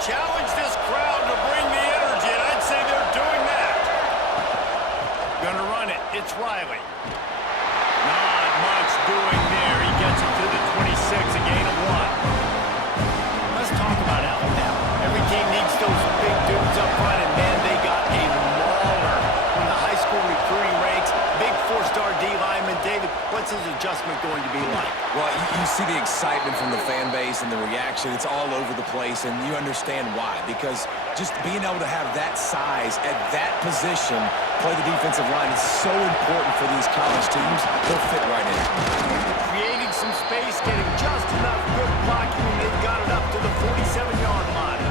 challenge this crowd to bring the energy, and I'd say they're doing that. Gonna run it. It's Riley. Not much doing there. He gets it to the 26, a gain of 1. Let's talk about Alabama. Every team needs those big dudes up front, and man, they got a mauler from the high school recruiting ranks. Big 4-star D lineman. David, what's his adjustment going to be like? Well, you see the excitement from the fan base and the reaction. It's all over the place, and you understand why. Because just being able to have that size at that position, play the defensive line, is so important for these college teams. They'll fit right in. Creating some space, getting just enough good blocking, and they've got it up to the 47-yard line.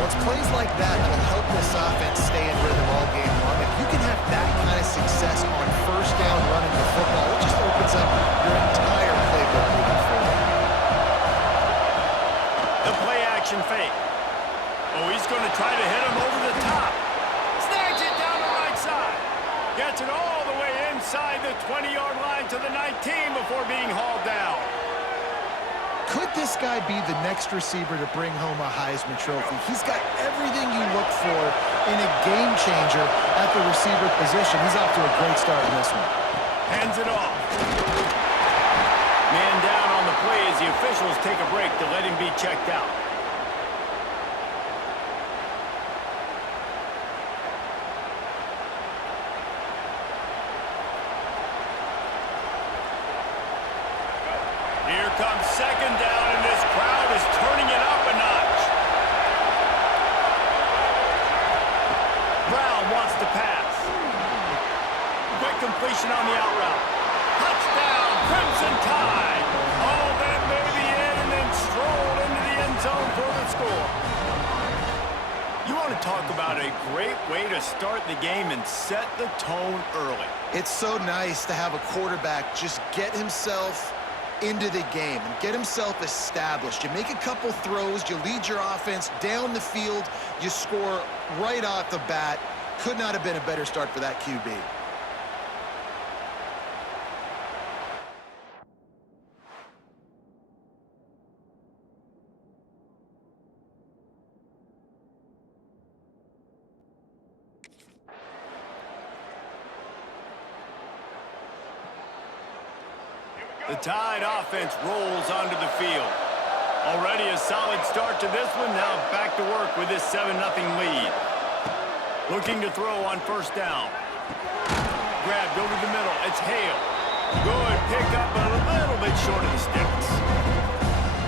Well, it's plays like that that'll help this offense stay in rhythm all game long. If you can have that kind of success on first down running the football, it just opens up your entire playbook moving forward. The play action fake. Oh, he's going to try to hit him over the top. Snags it down the right side. Gets it all the way inside the 20-yard line to the 19 before being hauled down. Could this guy be the next receiver to bring home a Heisman Trophy? He's got everything you look for in a game changer at the receiver position. He's off to a great start in this one. Hands it off. Man down on the play as the officials take a break to let him be checked out. Here comes second down, and this crowd is turning it up a notch. Brown wants to pass. Quick completion on the out route. Touchdown, Crimson Tide. Oh, that may be in, and then strolled into the end zone for the score. You want to talk about a great way to start the game and set the tone early. It's so nice to have a quarterback just get himself into the game and get himself established. You make a couple throws, you lead your offense down the field, you score right off the bat. Could not have been a better start for that QB. The Tide offense rolls onto the field. Already a solid start to this one. Now back to work with this 7-0 lead. Looking to throw on first down. Grabbed over the middle. It's Hale. Good pickup, but a little bit short of the sticks.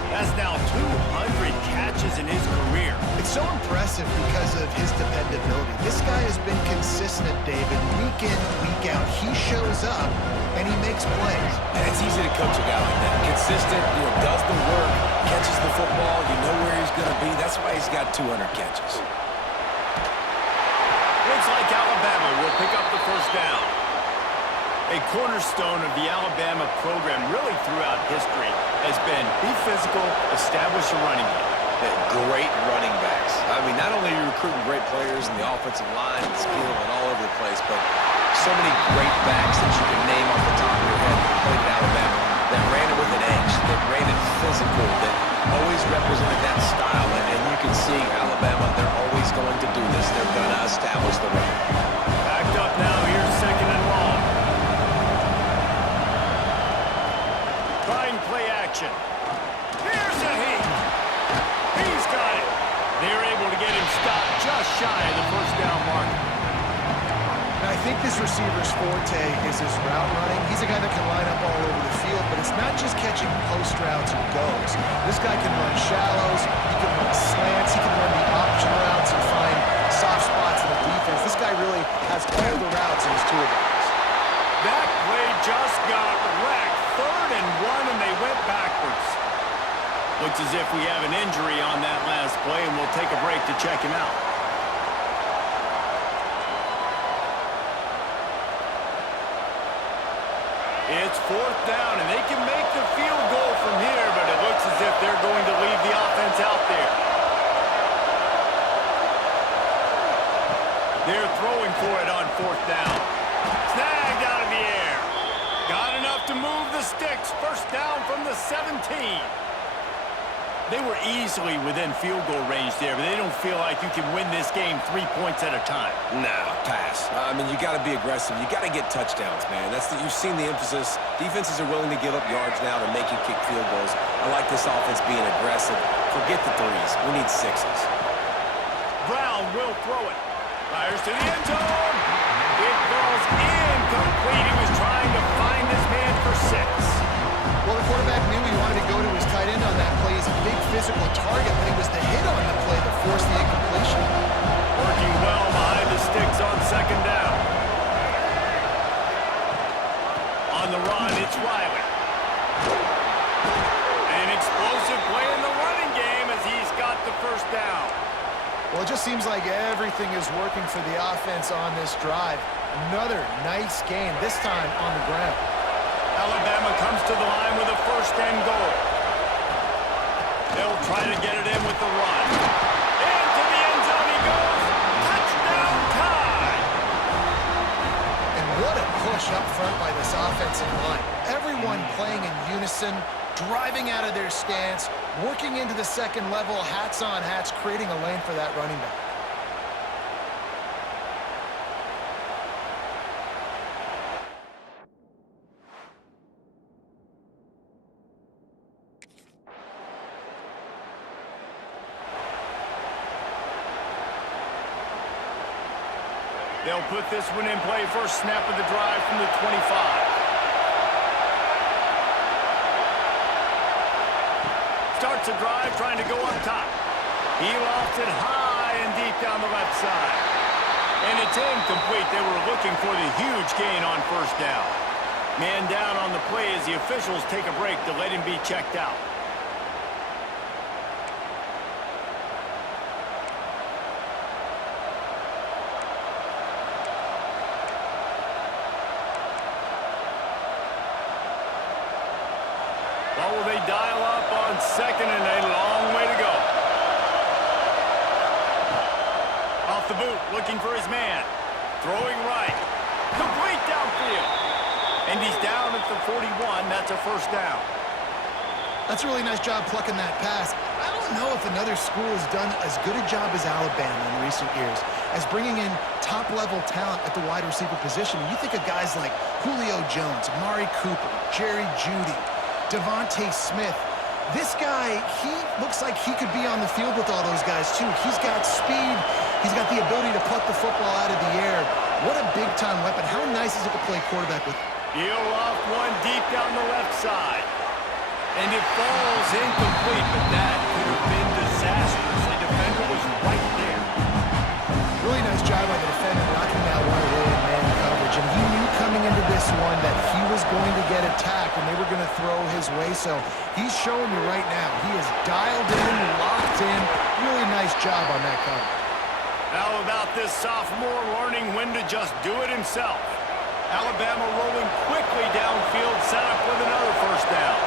That's now 200 catches in his career. It's so impressive because of his dependability. This guy has been consistent, David, week in, week out. He shows up, and he makes plays. And it's easy to coach a guy like that. Consistent, does the work, catches the football, you know where he's going to be. That's why he's got 200 catches. Looks like Alabama will pick up the first down. A cornerstone of the Alabama program really throughout history has been be physical, establish a running game. Great running backs. I mean, not only are you recruiting great players in the offensive line and skill and all over the place, but so many great backs that you can name off the top of your head that played at Alabama, that ran it with an edge, that ran it physical, that always represented that style. And you can see Alabama, they're always going to do this. They're going to establish the run. Backed up now, here's second and long. Trying play action. Here's a heat. He's got it. They're able to get him stopped just shy of the first down mark. Now, I think this receiver's forte is his route running. He's a guy that can line up all over the field, but it's not just catching post routes and goes. This guy can run shallows, he can run slants, he can run the option routes and find soft spots in the defense. This guy really has all the routes in his toolbox. That play just got wrecked. 3rd and 1, and they went backwards. Looks as if we have an injury on that last play, and we'll take a break to check him out. It's 4th down, and they can make the field goal from here, but it looks as if they're going to leave the offense out there. They're throwing for it on 4th down. Snagged out of the air. Got enough to move the sticks. First down from the 17. They were easily within field goal range there, but they don't feel like you can win this game 3 points at a time. No, pass. I mean, you got to be aggressive. You got to get touchdowns, man. You've seen the emphasis. Defenses are willing to give up yards now to make you kick field goals. I like this offense being aggressive. Forget the threes. We need sixes. Brown will throw it. Fires to the end zone. It falls incomplete. He was trying to find this man for 6. Well, the quarterback knew he wanted to go to his tight end on that play. He's a big physical target, but it was the hit on the play that forced the incompletion. Working well behind the sticks on 2nd down. On the run, it's Riley. An explosive play in the running game as he's got the 1st down. Well, it just seems like everything is working for the offense on this drive. Another nice game, this time on the ground. Alabama comes to the line with a 1st and goal. They'll try to get it in with the run. Into the end zone he goes. Touchdown tie. And what a push up front by this offensive line. Everyone playing in unison, driving out of their stance, working into the 2nd level, hats on hats, creating a lane for that running back. They'll put this one in play. First snap of the drive from the 25. Starts a drive trying to go up top. He lofts it high and deep down the left side. And it's incomplete. They were looking for the huge gain on 1st down. Man down on the play as the officials take a break to let him be checked out. Well, will they dial up on 2nd and a long way to go? Off the boot, looking for his man. Throwing right. Complete downfield. And he's down at the 41. That's a 1st down. That's a really nice job plucking that pass. I don't know if another school has done as good a job as Alabama in recent years as bringing in top-level talent at the wide receiver position. You think of guys like Julio Jones, Amari Cooper, Jerry Jeudy, Devontae Smith. This guy, he looks like he could be on the field with all those guys, too. He's got speed. He's got the ability to pluck the football out of the air. What a big-time weapon. How nice is it to play quarterback with? He'll off one deep down the left side. And it falls incomplete, but that could have been disastrous. The defender was right there. Really nice job by the defender knocking that one away in man coverage. And he knew coming into this one that he was going to get attacked and they were going to throw his way. So he's showing you right now. He is dialed in, locked in. Really nice job on that cover. How about this sophomore learning when to just do it himself? Alabama rolling quickly downfield, set up with another 1st down.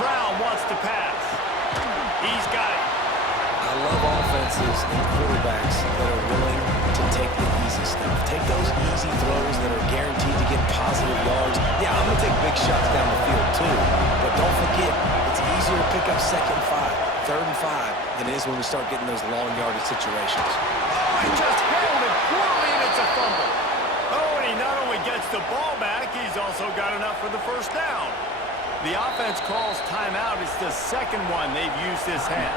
Brown wants to pass. He's got it. I love offenses and quarterbacks that are willing to take the easy stuff. Take those easy throws that are guaranteed to get positive yards. Yeah, I'm going to take big shots down the field too. But don't forget, it's easier to pick up 2nd and 5, 3rd and 5 than it is when we start getting those long yardage situations. Oh, he just handled it poorly, and it's a fumble. Oh, and he not only gets the ball back, he's also got enough for the 1st down. The offense calls timeout. It's the 2nd one they've used this half.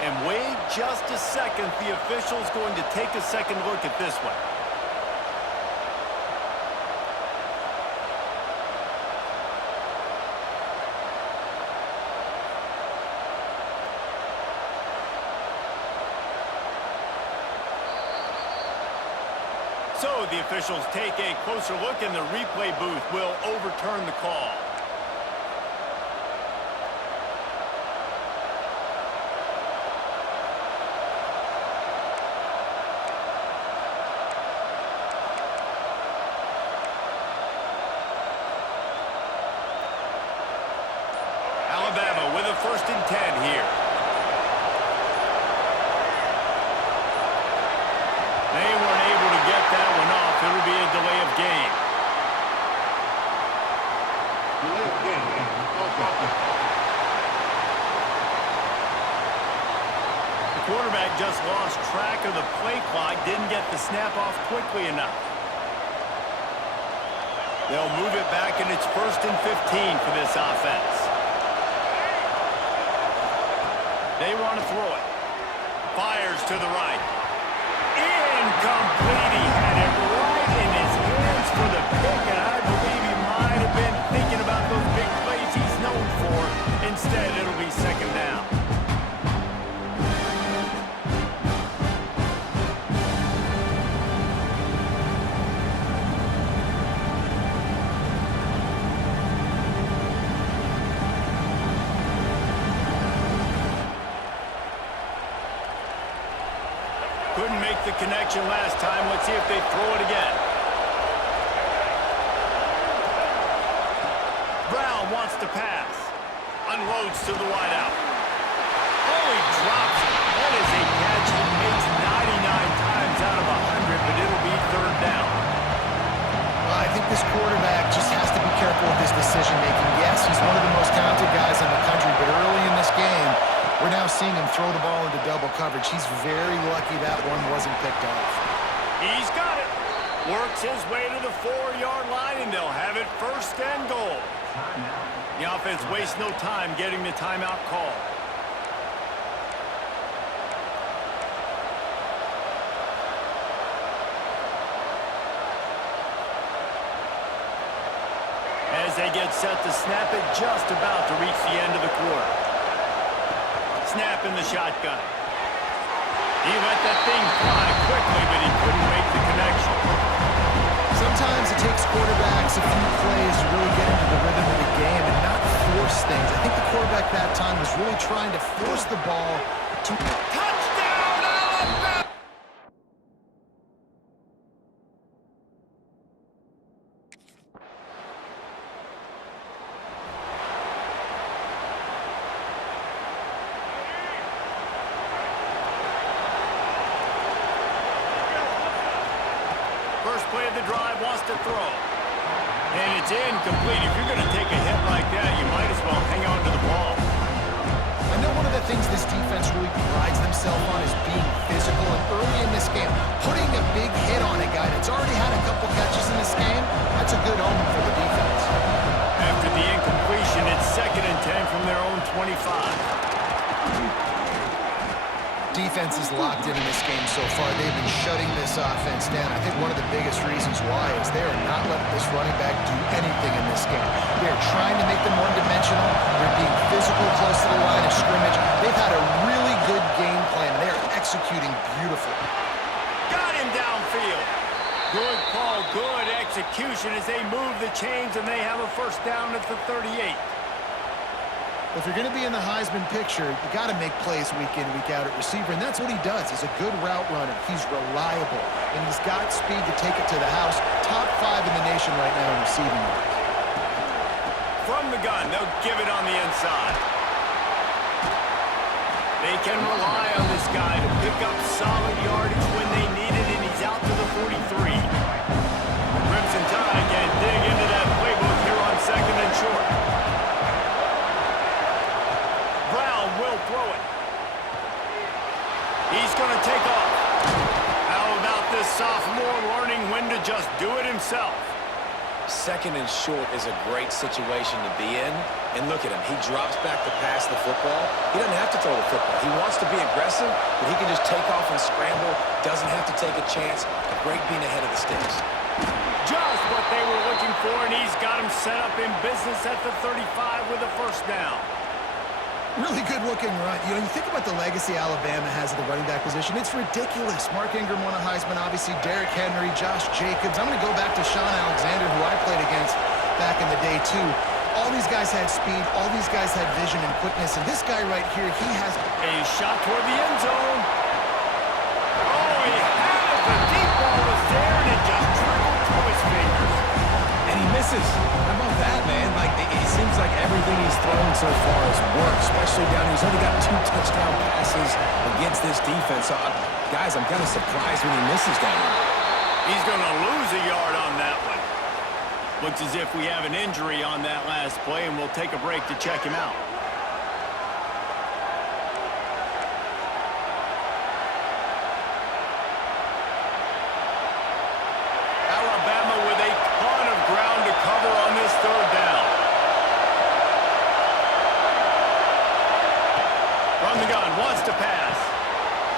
And wait just a second. The official's going to take a second look at this one. So the officials take a closer look, and the replay booth will overturn the call. Alabama with a 1st and 10 here. snap off quickly enough. They'll move it back, and it's 1st and 15 for this offense. They want to throw it. Fires to the right. Incomplete. He had it right in his hands for the pick, and I believe he might have been thinking about those big plays he's known for. Instead, it'll be 2nd down. Couldn't make the connection last time. Let's see if they throw it again. Brown wants to pass. Unloads to the wideout. Oh, he drops it. That is a catch he makes 99 times out of 100, but it'll be 3rd down. Well, I think this quarterback just has to be careful with his decision-making. Yes, he's one of the most talented guys in the country, but early in this game, we're now seeing him throw the ball into double coverage. He's very lucky that one wasn't picked off. He's got it. Works his way to the 4-yard line, and they'll have it 1st and goal. The offense wastes no time getting the timeout call. As they get set to snap it, just about to reach the end of the quarter. Snap in the shotgun. He let that thing fly quickly, but he couldn't make the connection. Sometimes it takes quarterbacks a few plays to really get into the rhythm of the game and not force things. I think the quarterback that time was really trying to force the ball to... Touchdown, Alabama! First play of the drive, wants to throw. And it's incomplete. If you're going to take a hit like that, you might as well hang on to the ball. I know one of the things this defense really prides themselves on is being physical. And early in this game, putting a big hit on a guy that's already had a couple catches in this game, that's a good omen for the defense. After the incompletion, it's 2nd and 10 from their own 25. Defense is locked in this game so far. They've been shutting this offense down. I think one of the biggest reasons why is they are not letting this running back do anything in this game. They are trying to make them one-dimensional. They're being physical close to the line of scrimmage. They've had a really good game plan. They are executing beautifully. Got him downfield. Good call, good execution as they move the chains, and they have a 1st down at the 38. If you're going to be in the Heisman picture, you got to make plays week in, week out at receiver, and that's what he does. He's a good route runner. He's reliable, and he's got speed to take it to the house. Top 5 in the nation right now in receiving yards. From the gun, they'll give it on the inside. They can rely on this guy to pick up solid yardage when they need it, and he's out to the 43. The Crimson Tide can dig into that playbook here on 2nd and short. Will throw it. He's going to take off. How about this sophomore learning when to just do it himself? 2nd and short is a great situation to be in. And look at him. He drops back to pass the football. He doesn't have to throw the football. He wants to be aggressive, but he can just take off and scramble. Doesn't have to take a chance. Great being ahead of the sticks. Just what they were looking for, and he's got him set up in business at the 35 with a 1st down. Really good-looking run. You know, you think about the legacy Alabama has at the running back position. It's ridiculous. Mark Ingram won a Heisman, obviously. Derrick Henry, Josh Jacobs. I'm going to go back to Sean Alexander, who I played against back in the day, too. All these guys had speed. All these guys had vision and quickness. And this guy right here, he has a shot toward the end zone. Oh, he had it. The deep ball was there, and it just trickled through his fingers. And he misses. How about that, man? Like, it seems like everything he's thrown so far has worked, especially down here. He's only got 2 touchdown passes against this defense. So, guys, I'm kind of surprised when he misses down here. He's going to lose a yard on that one. Looks as if we have an injury on that last play, and we'll take a break to check him out.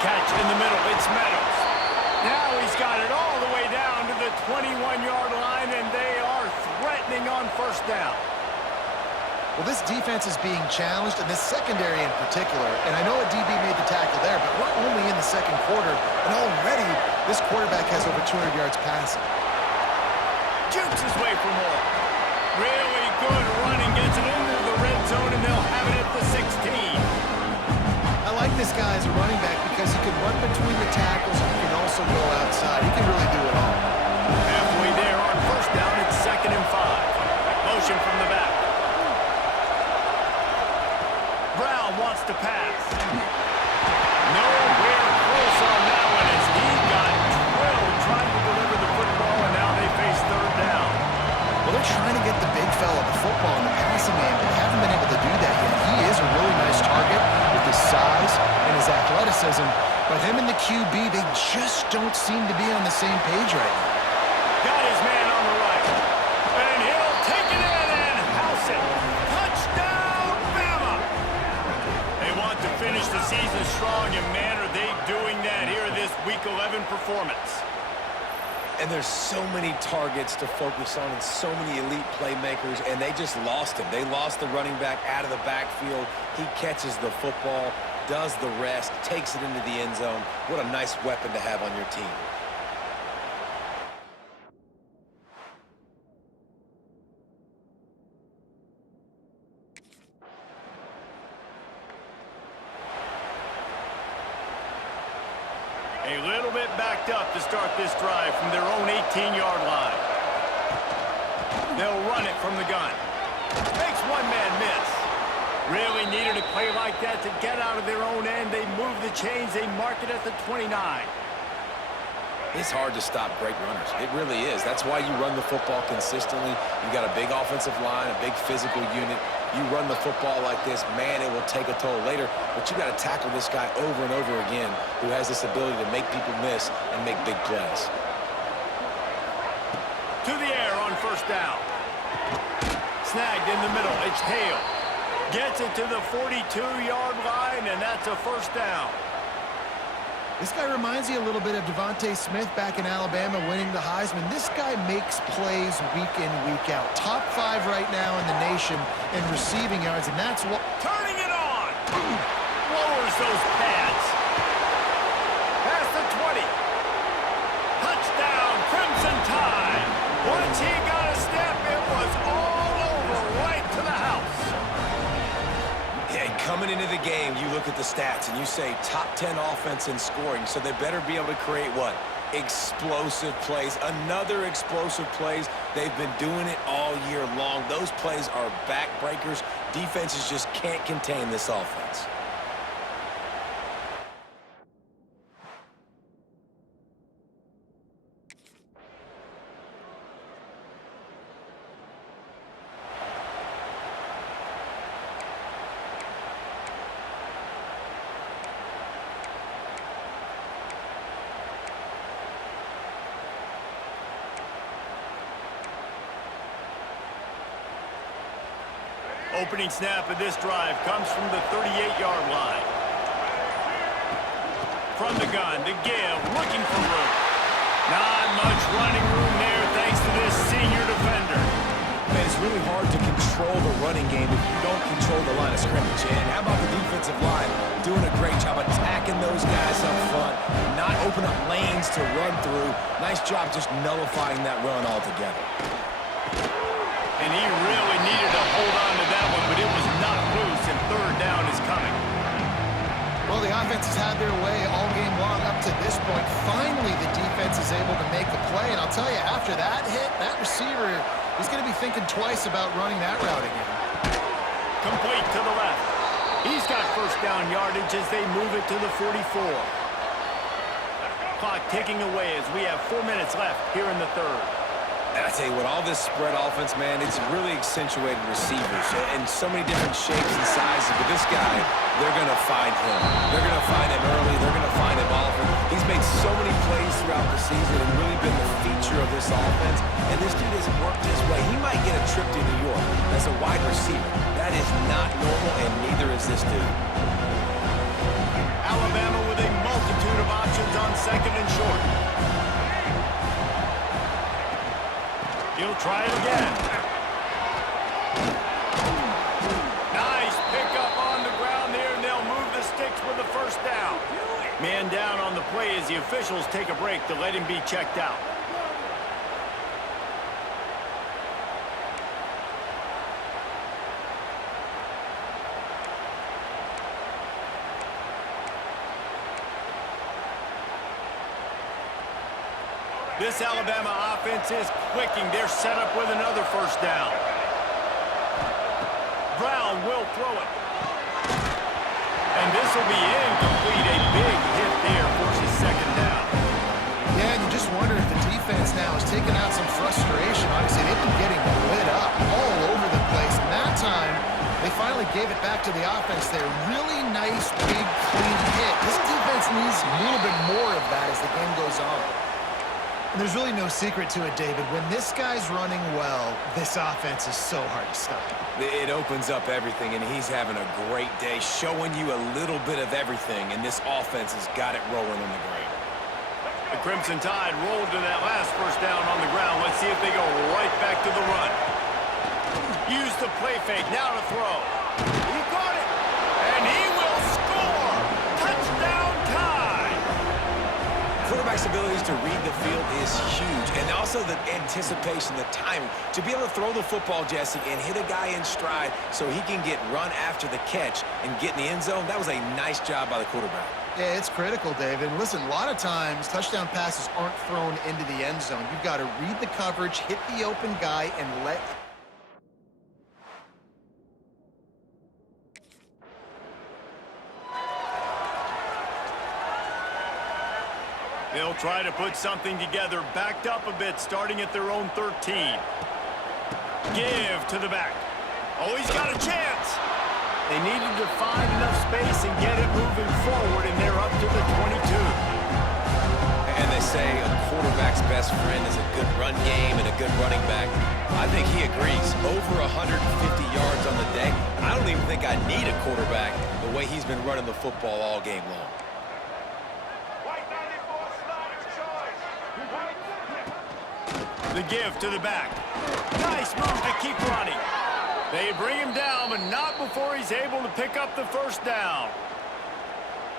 catch in the middle. It's Meadows. Now he's got it all the way down to the 21-yard line, and they are threatening on first down. Well, this defense is being challenged, and this secondary in particular. And I know a DB made the tackle there, but we're only in the second quarter, and already this quarterback has over 200 yards passing. Jukes his way for more. Really good running, gets it into the red zone, and they'll have it at the 16. I like this guy as a running back because he can run between the tackles and he can also go outside. He can really do it all. Halfway there on first down, it's 2nd and 5. Motion from the back. Brown wants to pass. Nowhere close on that one as he got drilled trying to deliver the football, and now they face 3rd down. Well, they're trying to get the big fella the football in the passing game, but they haven't been able to do that yet. He is a really nice target with his size and his athleticism, but him and the QB, they just don't seem to be on the same page right now. Got his man on the right, and he'll take it in and house it. Touchdown, Bama! They want to finish the season strong, and man, are they doing that here in this Week 11 performance. And there's so many targets to focus on and so many elite playmakers, and they just lost him. They lost the running back out of the backfield. He catches the football, does the rest, takes it into the end zone. What a nice weapon to have on your team. A little bit backed up to start this drive from their own 18-yard line. They'll run it from the gun. Makes one man miss. Really needed a play like that to get out of their own end. They move the chains. They mark it at the 29. It's hard to stop great runners. It really is. That's why you run the football consistently. You got a big offensive line, a big physical unit. You run the football like this, man, it will take a toll later. But you got to tackle this guy over and over again who has this ability to make people miss and make big plays. To the air on first down. Snagged in the middle. It's Hale. Gets it to the 42-yard line, and that's a first down. This guy reminds you a little bit of Devontae Smith back in Alabama winning the Heisman. This guy makes plays week in, week out. Top 5 right now in the nation in receiving yards, and that's what... Turning it on! Lowers those pads. Past the 20. Touchdown, Crimson Tide. Once he got a step, it was all over right to the house. Yeah, coming into the game, you look at the stats and you say top 10 offense in scoring, so they better be able to create what? Explosive plays. Another explosive plays. They've been doing it all year long. Those plays are backbreakers. Defenses just can't contain this offense. Opening snap of this drive comes from the 38-yard line. From the gun, to give, looking for room. Not much running room there thanks to this senior defender. Man, it's really hard to control the running game if you don't control the line of scrimmage. And how about the defensive line? Doing a great job attacking those guys up front, not open up lanes to run through. Nice job just nullifying that run altogether. And he really needed to hold on to that one, but it was not loose, and third down is coming. Well, the offense has had their way all game long up to this point. Finally, the defense is able to make a play, and I'll tell you, after that hit, that receiver is going to be thinking twice about running that route again. Complete to the left. He's got first down yardage as they move it to the 44. Clock ticking away as we have 4 minutes left here in the third. And I tell you what, all this spread offense, man, it's really accentuated receivers in so many different shapes and sizes. But this guy, they're going to find him. They're going to find him early. They're going to find him often. He's made so many plays throughout the season and really been the feature of this offense. And this dude has worked his way. He might get a trip to New York as a wide receiver. That is not normal, and neither is this dude. Alabama with a multitude of options on second and short. He'll try it again. Nice pickup on the ground there, and they'll move the sticks with the first down. Man down on the play as the officials take a break to let him be checked out. This Alabama offense is clicking. They're set up with another first down. Brown will throw it. And this will be incomplete. A big hit there forces second down. Yeah, and you just wonder if the defense now is taking out some frustration. Obviously, they've been getting lit up all over the place. And that time, they finally gave it back to the offense there. Really nice, big, clean hit. This defense needs a little bit more of that as the game goes on. And there's really no secret to it, David. When this guy's running well, this offense is so hard to stop. It opens up everything, and he's having a great day, showing you a little bit of everything, and this offense has got it rolling in the green. The Crimson Tide rolled to that last first down on the ground. Let's see if they go right back to the run. Use the play fake, now to throw. He got it, and he will score! Touchdown Tide! Quarterback's abilities to read the field is huge, and also the anticipation, the timing. To be able to throw the football, Jesse, and hit a guy in stride so he can get run after the catch and get in the end zone, that was a nice job by the quarterback. Yeah, it's critical, David. And listen, a lot of times, touchdown passes aren't thrown into the end zone. You've got to read the coverage, hit the open guy, and let... They'll try to put something together, backed up a bit, starting at their own 13. Give to the back. Oh, he's got a chance. They needed to find enough space and get it moving forward, and they're up to the 22. And they say a quarterback's best friend is a good run game and a good running back. I think he agrees. Over 150 yards on the day. I don't even think I need a quarterback the way he's been running the football all game long. The give to the back. Nice move to keep running. They bring him down, but not before he's able to pick up the first down.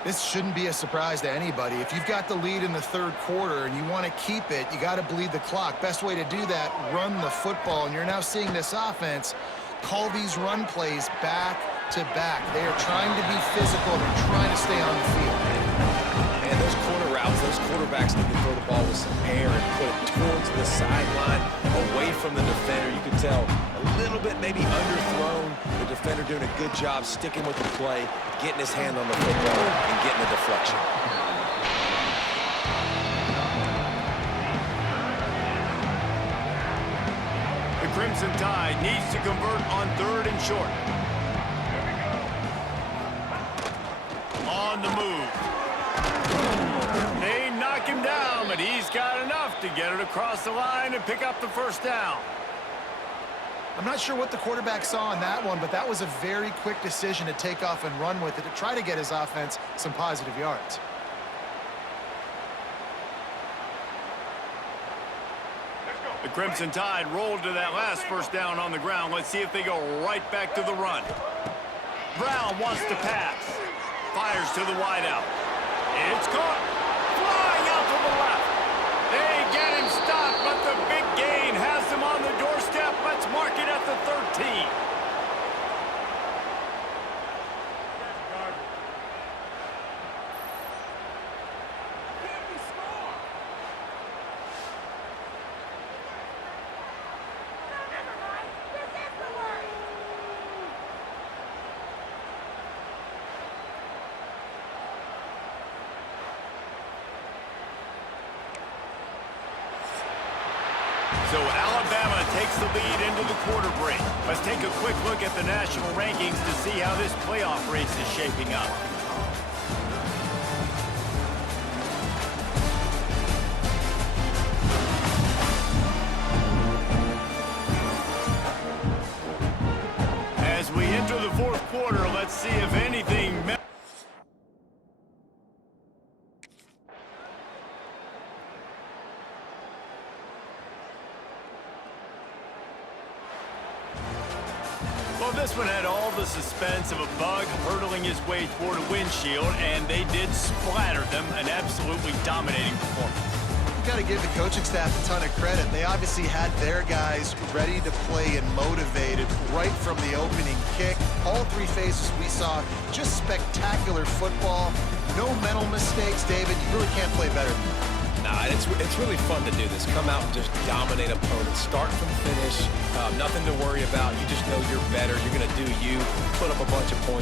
This shouldn't be a surprise to anybody. If you've got the lead in the third quarter and you want to keep it, you got to bleed the clock. Best way to do that, run the football. And you're now seeing this offense call these run plays back to back. They are trying to be physical. They're trying to stay on the field. And those corner routes, those quarterbacks need to throw the ball with some air and put it towards the sideline, away from the defender. You can tell a little bit maybe underthrown. The defender doing a good job sticking with the play, getting his hand on the football, and getting the deflection. The Crimson Tide needs to convert on third and short. On the move. They knock him down, but he's got enough to get it across the line and pick up the first down. I'm not sure what the quarterback saw in that one, but that was a very quick decision to take off and run with it to try to get his offense some positive yards. The Crimson Tide rolled to that last first down on the ground. Let's see if they go right back to the run. Brown wants to pass. Fires to the wideout. It's caught. Flying out to the left. They get him stopped, but the big gain has them on the doorstep. Let's mark it at the 13. So Alabama takes the lead into the quarter break. Let's take a quick look at the national rankings to see how this playoff race is shaping up. As we enter the fourth quarter, let's see if anything... Well, this one had all the suspense of a bug hurtling his way toward a windshield, and they did splatter them. An absolutely dominating performance. You got to give the coaching staff a ton of credit. They obviously had their guys ready to play and motivated right from the opening kick. All three phases we saw just spectacular football. No mental mistakes, David. You really can't play better than that. Nah, it's really fun to do this. Come out and just dominate opponents. Start from finish. Nothing to worry about. You just know you're better. You're going to do you. Put up a bunch of points.